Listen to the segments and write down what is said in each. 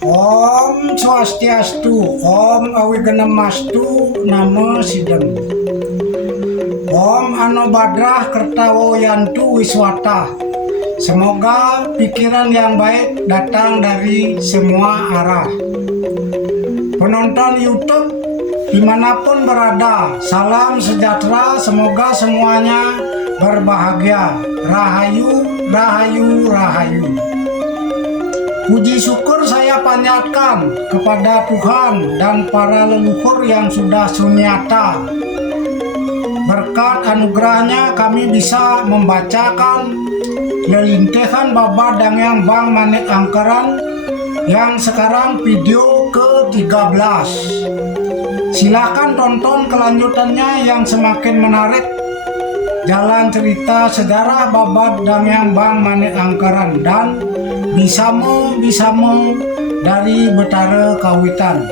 Om Swastiastu, Om Awigana-mastu, Namo Sidem. Om Anobadrah Kertawo Yantu Wiswata. Semoga pikiran yang baik datang dari semua arah. Penonton YouTube dimanapun berada, salam sejahtera, semoga semuanya berbahagia. Rahayu, rahayu, rahayu. Puji syukur saya panjatkan kepada Tuhan dan para leluhur yang sudah sunyata. Berkat anugerahnya kami bisa membacakan lelintehan Baba Dangyang Bang Manik Angkaran yang sekarang video ke-13. Silahkan tonton kelanjutannya yang semakin menarik. Jalan cerita sejarah Baba Dangyang Bang Manik Angkaran dan Bisamo dari Betara Kawitan.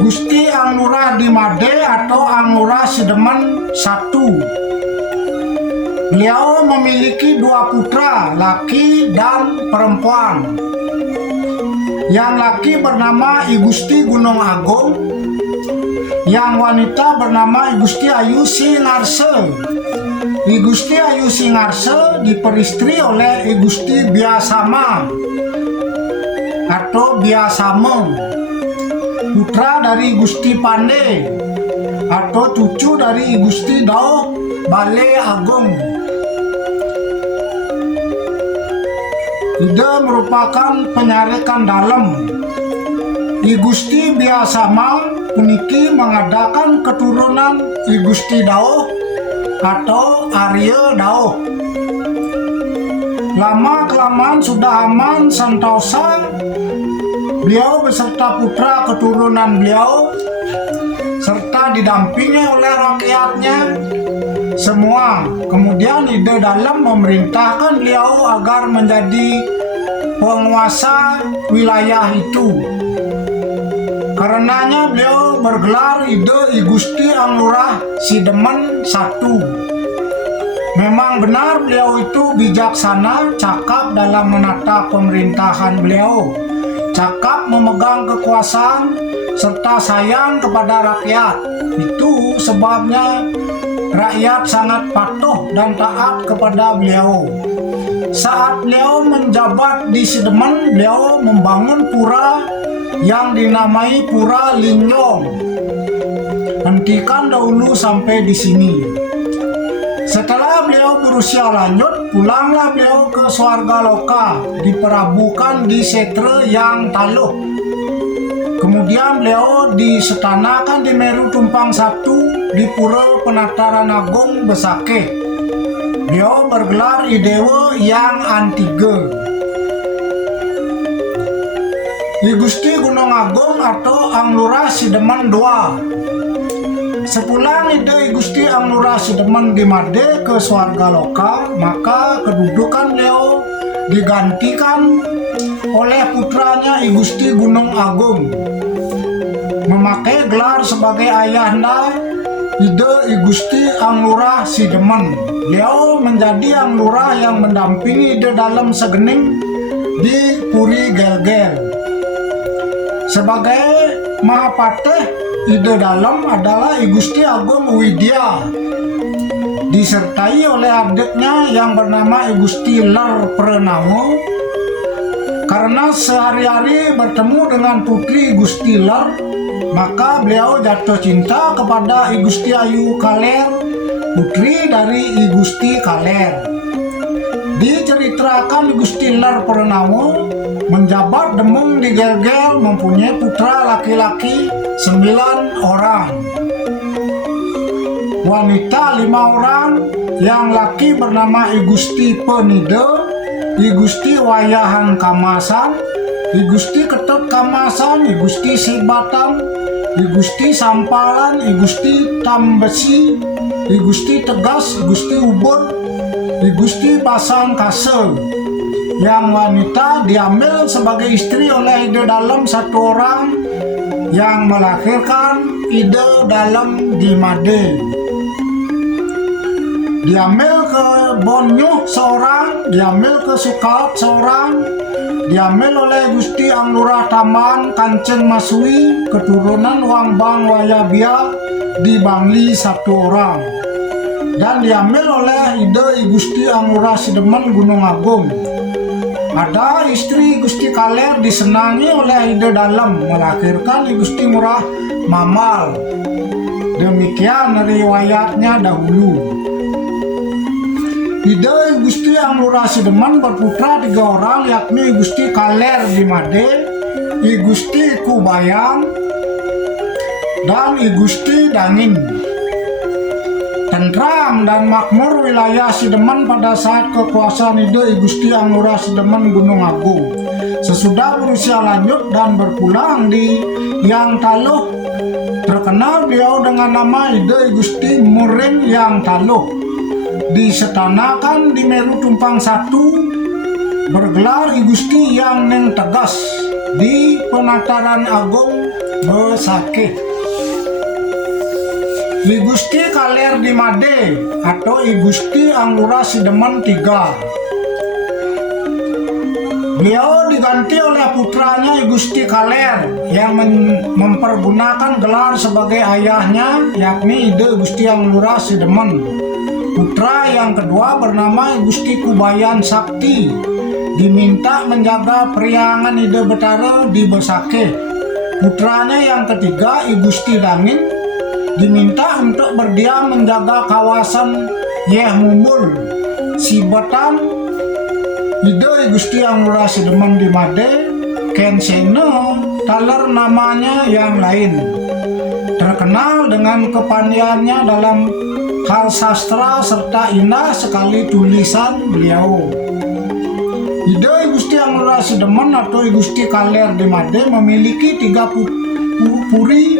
Gusti Ang Lurah di Made atau Ang Lurah Sidemen I. Beliau memiliki dua putra, laki dan perempuan. Yang laki bernama I Gusti Gunung Agung, yang wanita bernama I Gusti Ayu Singarse. I Gusti Ayu Singarse diperistri oleh I Gusti Biasama atau Biasame, putra dari I Gusti Pande atau cucu dari I Gusti Dao Bale Agung. Ida merupakan penyarikan dalam. I Gusti Biasama puniki mengadakan keturunan I Gusti Dao atau Arya Dao. Lama-kelamaan sudah aman santosa, beliau beserta putra keturunan beliau serta didampingi oleh rakyatnya semua. Kemudian ide dalam memerintahkan beliau agar menjadi penguasa wilayah itu. Karenanya beliau bergelar ide I Gusti Ang Lurah Sidemen I. Memang benar beliau itu bijaksana, cakap dalam menata pemerintahan beliau, cakap memegang kekuasaan, serta sayang kepada rakyat. Itu sebabnya rakyat sangat patuh dan taat kepada beliau. Saat beliau menjabat di Sidemen, beliau membangun pura yang dinamai Pura Linjong. Hentikan dahulu sampai di sini. Setelah beliau berusia lanjut, pulanglah beliau ke Swarga Loka, diperabukan di Setre yang Taluh. Kemudian beliau disetanakan di Meru Tumpang 1 di Pura Penataran Agung Besakeh. Beliau bergelar Idewa yang Antige. I Gusti Gunung Agung atau Ang Lurah Sidemen II. Sepulang ide I Gusti Ang Lurah Sidemen di Made ke Swarga Loka, maka kedudukan beliau digantikan oleh putranya I Gusti Gunung Agung, memakai gelar sebagai ayahanda ide I Gusti Ang Lurah Sidemen. Beliau menjadi Ang Lurah yang mendampingi ide dalam segening di Puri Gelgel. Sebagai Mahapateh ide dalam adalah I Gusti Agung Widya, disertai oleh adiknya yang bernama I Gusti Ler Pranamo. Karena sehari-hari bertemu dengan putri I Gusti Ler, maka beliau jatuh cinta kepada I Gusti Ayu Kaler, putri dari I Gusti Kaler. Diceritakan I Gusti Ler Pranamo menjabat demung di Gelgel, mempunyai putra laki-laki 9 orang, wanita 5 orang. Yang laki bernama I Gusti Penide, I Gusti Wayahan Kamasan, I Gusti Ketut Kamasan, I Gusti Sibatan, I Gusti Sampalan, I Gusti Tambesi, I Gusti Tegas, I Gusti Ubud, I Gusti Pasang Kase. Yang wanita diambil sebagai istri oleh ide dalam 1 orang yang melahirkan ide dalam di Made. Diambil ke Bonyuh seorang, diambil ke Sukaot seorang, diambil oleh Gusti Ang Lurah Taman Kanceng Masui keturunan Wang Bang Wayabia di Bangli satu orang, dan diambil oleh Ide Gusti Ang Lurah Sidemen Gunung Agung. Ada istri Gusti Kaler disenangi oleh Ide Dalem melahirkan Gusti Murah Mamal. Demikian riwayatnya dahulu. Ide Gusti Ang Lurah Sidemen berputra 3 orang, yakni Gusti Kaler di Made, I Gusti Kubayang, dan I Gusti Dangin. Tentram dan makmur wilayah Sidemen pada saat kekuasaan Ide I Gusti Ang Lurah Sidemen Gunung Agung. Sesudah berusia lanjut dan berpulang di Yang Taluh, terkenal beliau dengan nama Ide I Gusti Muring Yang Taluh. Disetanakan di Meru Tumpang 1, bergelar I Gusti Yang Neng Tegas di Penataran Agung Besakeh. I Gusti Kaler di Made atau I Gusti Ang Lurah Sidemen 3. Beliau diganti oleh putranya I Gusti Kaler yang mempergunakan gelar sebagai ayahnya, yakni Ide Gusti Ang Lurah Sidemen. Putra yang kedua bernama I Gusti Kubayan Sakti, diminta menjaga periangan Ide Betara di Besakeh. Putranya yang ketiga I Gusti Dangin diminta untuk berdiam menjaga kawasan Yeh Mumul, Sibetan. Ide I Gusti Ang Lurah Sidemen di Made, Kensene, taler namanya yang lain. Terkenal dengan kepandaiannya dalam hal sastra serta indah sekali tulisan beliau. Ide I Gusti Ang Lurah Sidemen atau I Gusti Kaler di Made memiliki 3 puri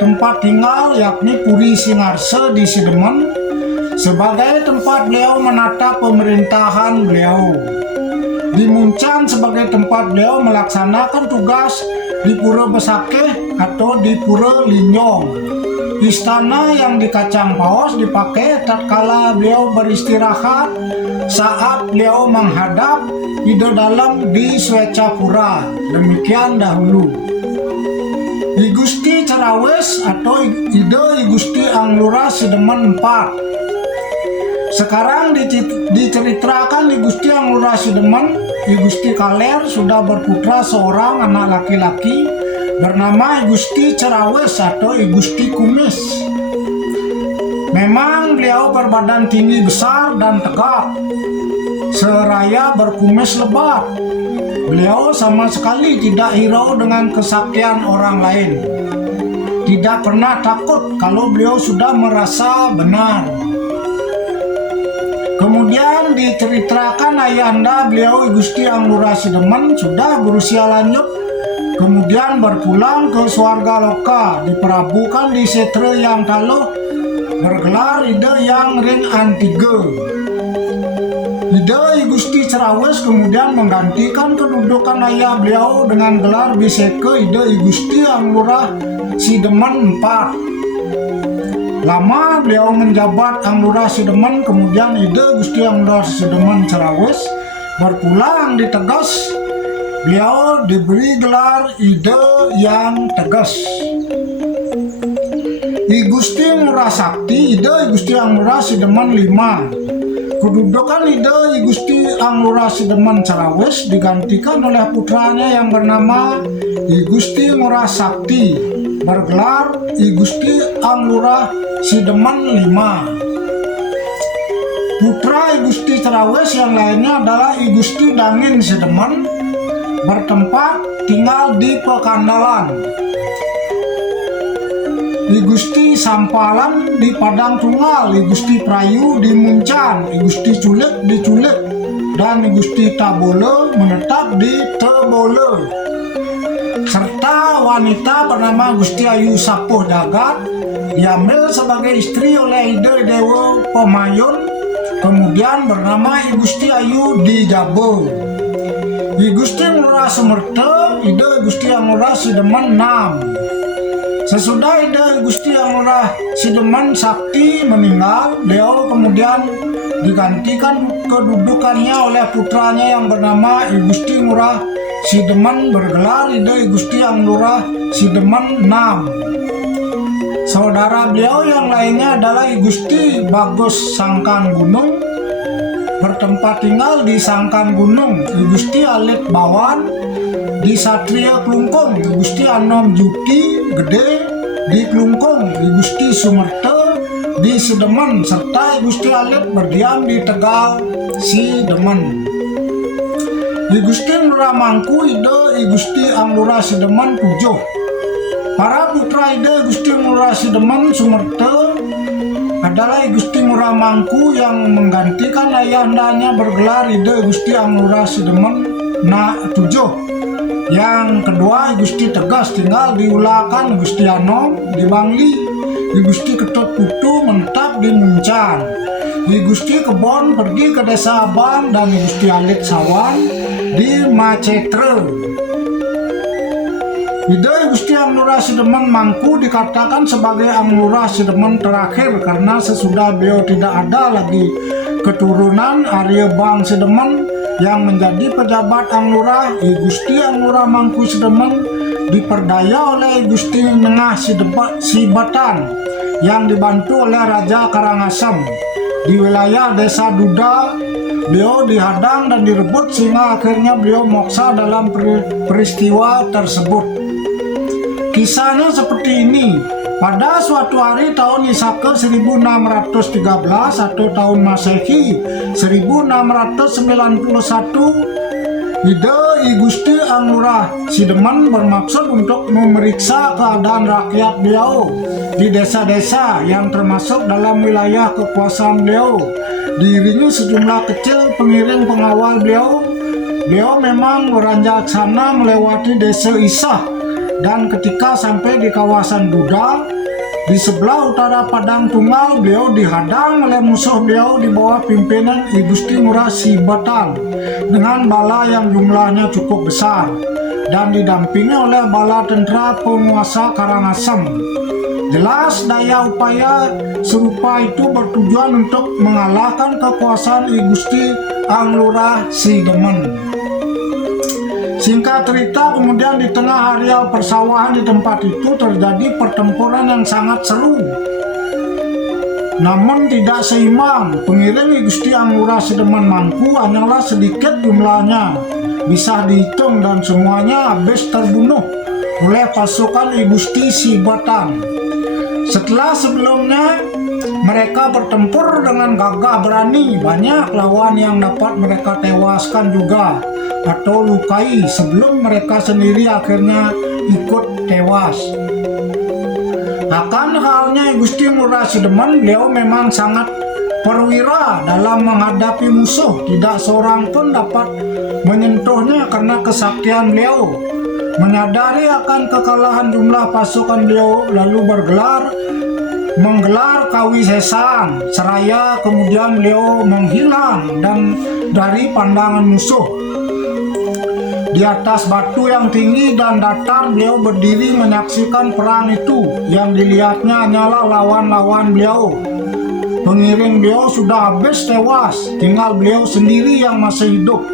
tempat tinggal, yakni Puri Singarse di Sidemen sebagai tempat beliau menata pemerintahan beliau. Di Muncan sebagai tempat beliau melaksanakan tugas di Pura Besakeh atau di Pura Linyong. Istana yang di Kacang Paos dipakai tatkala beliau beristirahat saat beliau menghadap Ide Dalem di Swecapura. Demikian dahulu. I Gusti Cerawes atau Ide I Gusti Ang Lurah Sidemen 4. Sekarang diceritakan I Gusti Ang Lurah Sidemen, I Gusti Kaler sudah berputra seorang anak laki-laki bernama I Gusti Cerawes atau I Gusti Kumis. Memang beliau berbadan tinggi besar dan tegap, seraya berkumis lebat. Beliau sama sekali tidak hirau dengan kesaktian orang lain. Tidak pernah takut kalau beliau sudah merasa benar. Kemudian diceritakan ayahanda beliau I Gusti Ang Lurah Sidemen sudah berusia lanjut, kemudian berpulang ke Swarga Loka, diperabukan di Setre Yang Taluh, bergelar Ide Yang Ring Antige. Ide I Gusti Cerawes kemudian menggantikan kedudukan ayah beliau dengan gelar Biseke Ide I Gusti Ang Lurah Sidemen 4. Lama beliau menjabat Ang Lurah Sidemen, kemudian Ide Gusti Ang Lurah Sidemen Cerawes berpulang di Tegas. Beliau diberi gelar Ide Yang Tegas. I Gusti Ngurah Sakti Ide I Gusti Ang Lurah Sidemen 5. Kedudukan Ide I Gusti Ang Lurah Sidemen Cerawes digantikan oleh putranya yang bernama I Gusti Ngurah Sakti, bergelar I Gusti Ang Lurah Sidemen 5. Putra I Gusti Cerawes yang lainnya adalah I Gusti Dangin Sidemen, bertempat tinggal di Pekandalan. I Gusti Sampalan di Padang Tunggal, I Gusti Prayu di Muncan, I Gusti Culik di Culik, dan I Gusti Tabole menetap di Tebole. Serta wanita bernama Gusti Ayu Sapuh Jagat diambil sebagai istri oleh Ide Dewa Pemayun, kemudian bernama I Gusti Ayu di Jabo. I Gusti Ngurah Sumerte Ide Gusti Ang Lurah Sidemen 6. Sesudah Ide Gusti Ang Lurah Sidemen Sakti meninggal, beliau kemudian digantikan kedudukannya oleh putranya yang bernama I Gusti Ngurah Sidemen bergelar I Gusti Anglurah Sidemen Nam. Saudara beliau yang lainnya adalah I Gusti Bagus Sangkan Gunung, bertempat tinggal di Sangkan Gunung, I Gusti Alit Bawan, di Satria Klungkung, I Gusti Anom Juti Gede, di Klungkung, I Gusti Sumerte, di Sidemen, serta I Gusti Alit berdiam di Tegal Sidemen. I Gusti Ngurah Mangku I Gusti Anglurah Sidemen Pujo. Para putra I Gusti Ngurah Sidemen Sumerte adalah I Gusti Ngurah Mangku yang menggantikan ayahandanya bergelar I Gusti Anglurah Sidemen Tujuh. Yang kedua I Gusti Tegas tinggal di Ulakan, I Gusti Anom di Bangli, I Gusti Ketut Putu menetap di Muncan, I Gusti Kebon pergi ke Desa Abang, dan I Gusti Alit Sawan di Macetre. I Gusti Anglurah Sidemen Mangku dikatakan sebagai Anglurah Sidemen terakhir karena sesudah beliau tidak ada lagi keturunan Arya Bang Sidemen yang menjadi pejabat Anglurah. I Gusti Anglurah Mangku Sidemen diperdaya oleh I Gusti Nengah Sibatan yang dibantu oleh Raja Karangasem. Di wilayah Desa Duda beliau dihadang dan direbut sehingga akhirnya beliau moksa dalam peristiwa tersebut. Kisahnya seperti ini. Pada suatu hari tahun Isaka 1613 atau tahun Masehi 1691, I Gusti Anglurah Sidemen bermaksud untuk memeriksa keadaan rakyat beliau di desa-desa yang termasuk dalam wilayah kekuasaan beliau. Diiringi sejumlah kecil pengiring pengawal beliau, beliau memang beranjak sana melewati desa Isah, dan ketika sampai di kawasan Duda di sebelah utara Padang Tunggal, beliau dihadang oleh musuh beliau di bawah pimpinan I Gusti Ngurah Sibatan dengan bala yang jumlahnya cukup besar dan didampingi oleh bala tentara penguasa Karangasem. Jelas daya upaya serupa itu bertujuan untuk mengalahkan kekuasaan I Gusti Anglurah Sidemen. Singkat cerita, kemudian di tengah areal persawahan di tempat itu terjadi pertempuran yang sangat seru, namun tidak seimbang. Pengiring I Gusti Anglurah Sidemen Mangku hanyalah sedikit jumlahnya, bisa dihitung, dan semuanya habis terbunuh oleh pasukan I Gusti Sibatan. Setelah sebelumnya mereka bertempur dengan gagah berani, banyak lawan yang dapat mereka tewaskan juga atau lukai sebelum mereka sendiri akhirnya ikut tewas. Akan halnya I Gusti Ngurah Sidemen, beliau memang sangat perwira dalam menghadapi musuh. Tidak seorang pun dapat menyentuhnya karena kesaktian beliau. Menyadari akan kekalahan jumlah pasukan beliau, lalu menggelar kawisesan seraya, kemudian beliau menghilang dan dari pandangan musuh. Di atas batu yang tinggi dan datar beliau berdiri menyaksikan perang itu. Yang dilihatnya hanyalah lawan-lawan beliau. Pengiring beliau sudah habis tewas, tinggal beliau sendiri yang masih hidup.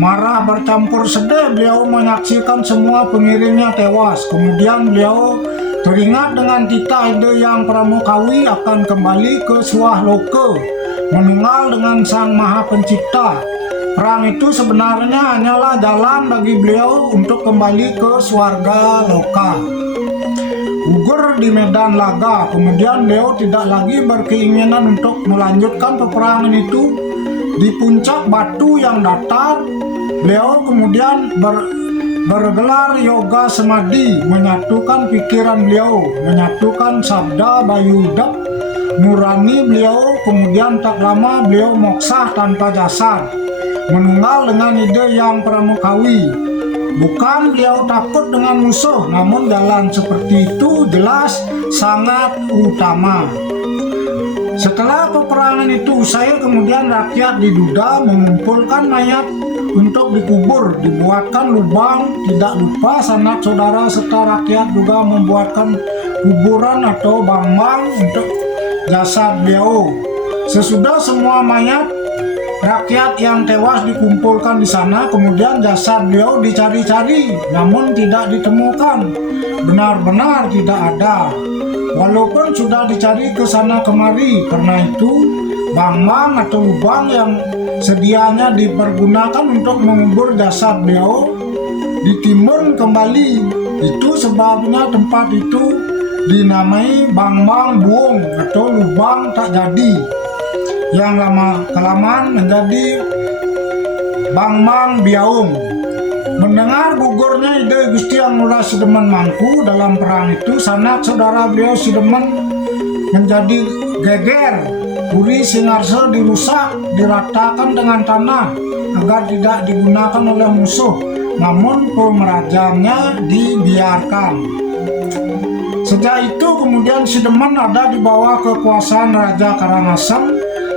Marah bercampur sedih beliau menyaksikan semua pengiringnya tewas. Kemudian beliau teringat dengan titah ide yang pramukawi akan kembali ke Suah Loka, menunggal dengan Sang Maha Pencipta. Perang itu sebenarnya hanyalah jalan bagi beliau untuk kembali ke Swarga Loka. Gugur di medan laga, kemudian beliau tidak lagi berkeinginan untuk melanjutkan peperangan itu. Di puncak batu yang datar, beliau kemudian bergelar yoga semadi, menyatukan pikiran beliau, menyatukan sabda bayu hidup nurani beliau. Kemudian tak lama beliau moksah tanpa jasad, menunggal dengan ide yang pramukawi. Bukan beliau takut dengan musuh, namun jalan seperti itu jelas sangat utama. Setelah peperangan itu usai, kemudian rakyat di Duda mengumpulkan mayat untuk dikubur, dibuatkan lubang. Tidak lupa sanak saudara serta rakyat juga membuatkan kuburan atau bambang untuk jasad beliau. Sesudah semua mayat rakyat yang tewas dikumpulkan di sana, kemudian jasad beliau dicari-cari, namun tidak ditemukan. Benar-benar tidak ada. Walaupun sudah dicari ke sana kemari, karena itu bang-bang atau lubang yang sedianya dipergunakan untuk mengubur jasad beliau ditimbun kembali. Itu sebabnya tempat itu dinamai bang-bang buung atau lubang tak jadi, yang lama-kelamaan menjadi bang-bang biaung. Mendengar gugurnya ide Gusti Yang Lurah Sidemen Mangku dalam perang itu, sanak saudara beliau Sidemen menjadi geger. Puri Singarso dirusak, diratakan dengan tanah agar tidak digunakan oleh musuh, namun pemerajaannya dibiarkan. Sejak itu kemudian Sidemen ada di bawah kekuasaan Raja Karangasem.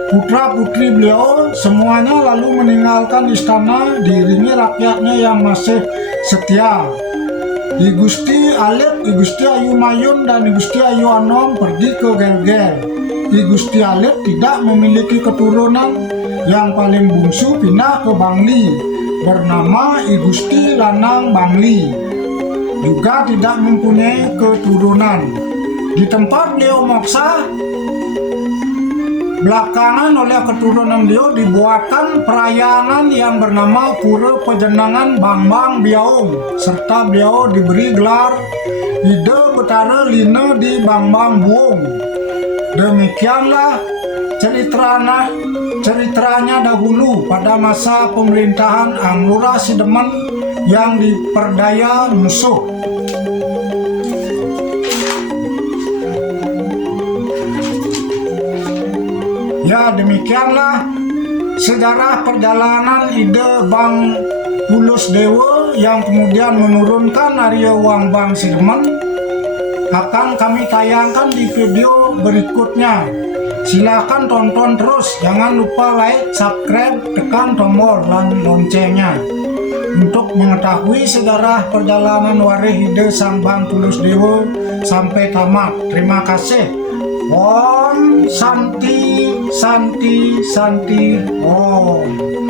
Putra-putri beliau semuanya lalu meninggalkan istana diiringi rakyatnya yang masih setia. I Gusti Alit, I Gusti Ayu Mayun, dan I Gusti Ayu Anom pergi ke Gelgel. I Gusti Alit tidak memiliki keturunan, yang paling bungsu pindah ke Bangli bernama I Gusti Lanang Bangli, juga tidak mempunyai keturunan. Di tempat beliau moksa belakangan oleh keturunan beliau dibuatkan perayangan yang bernama Pura Pejenangan Bang-Bang Biaung, serta beliau diberi gelar Ide Betara Line di Bang-Bang Buung. Demikianlah ceritanya dahulu pada masa pemerintahan Ang Lurah Sidemen yang diperdaya musuh. Ya, demikianlah sejarah perjalanan ide Bang Pulus Dewa yang kemudian menurunkan Arya Wang Bang Sidemen. Akan kami tayangkan di video berikutnya. Silahkan tonton terus, jangan lupa like, subscribe, tekan tombol loncengnya untuk mengetahui sejarah perjalanan Warih Ide Sang Bang Pulus Dewa sampai tamat. Terima kasih. Om Santi Santi Santi Om.